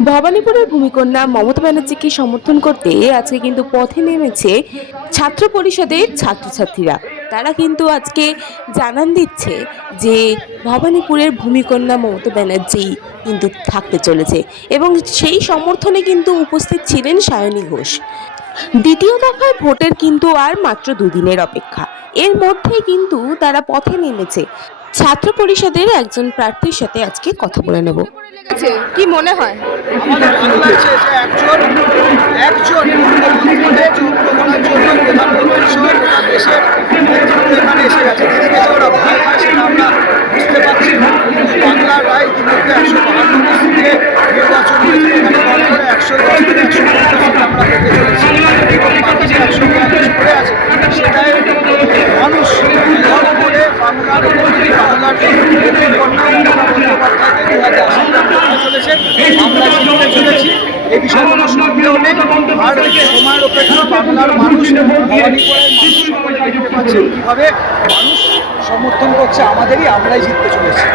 ভবানীপুরের ভূমিকন্যা মমতা ব্যানার্জিকে সমর্থন করতে আজকে কিন্তু পথে নেমেছে ছাত্র পরিষদের ছাত্রছাত্রীরা। তারা কিন্তু আজকে জানান দিচ্ছে যে ভবানীপুরের ভূমিকন্যা মমতা ব্যানার্জি কিন্তু থাকতে চলেছে, এবং সেই সমর্থনে কিন্তু উপস্থিত ছিলেন সায়নী ঘোষ। দ্বিতীয় দফায় ভোটের কিন্তু আর মাত্র দুদিনের অপেক্ষা। এর মধ্যেই কিন্তু তারা পথে নেমেছে। ছাত্র পরিষদের একজন প্রার্থীর সাথে আজকে কথা বলে নেব। কি মনে হয়? আমাদের ভালো লাগছে যে একজন একজন মুখ্যমন্ত্রীকে যুক্ত করার জন্য প্রধানমন্ত্রী সহ গোটা দেশের নেতৃত্ব এখানে এসে গেছে। দিদিকে যে ওরা ভয় পায় সেটা আমরা বুঝতে পারছি, কিন্তু বাংলার রায় ইতিমধ্যে 152 সিটে নির্বাচন হয়েছে। এখানে কম করে 110 থেকে 150 সিট আমরা পেতে চলেছি এবং বাকি যে 142 পড়ে আছে সেটাই মানুষ দল করে বাংলার মন্ত্রী, বাংলার কন্যা মমতা বন্দ্যোপাধ্যায়কে 2080 করতে চলেছেন। আমরা জিততে চলেছি, এ বিষয়ে কোনো সন্দেহ নেই। আর সময়ের অপেক্ষা বাংলার মানুষ, ভবানীপুরের মানুষ সকলে দেখতে পাচ্ছেন কীভাবে মানুষ সমর্থন করছে আমাদেরই, আমরাই জিততে চলেছি।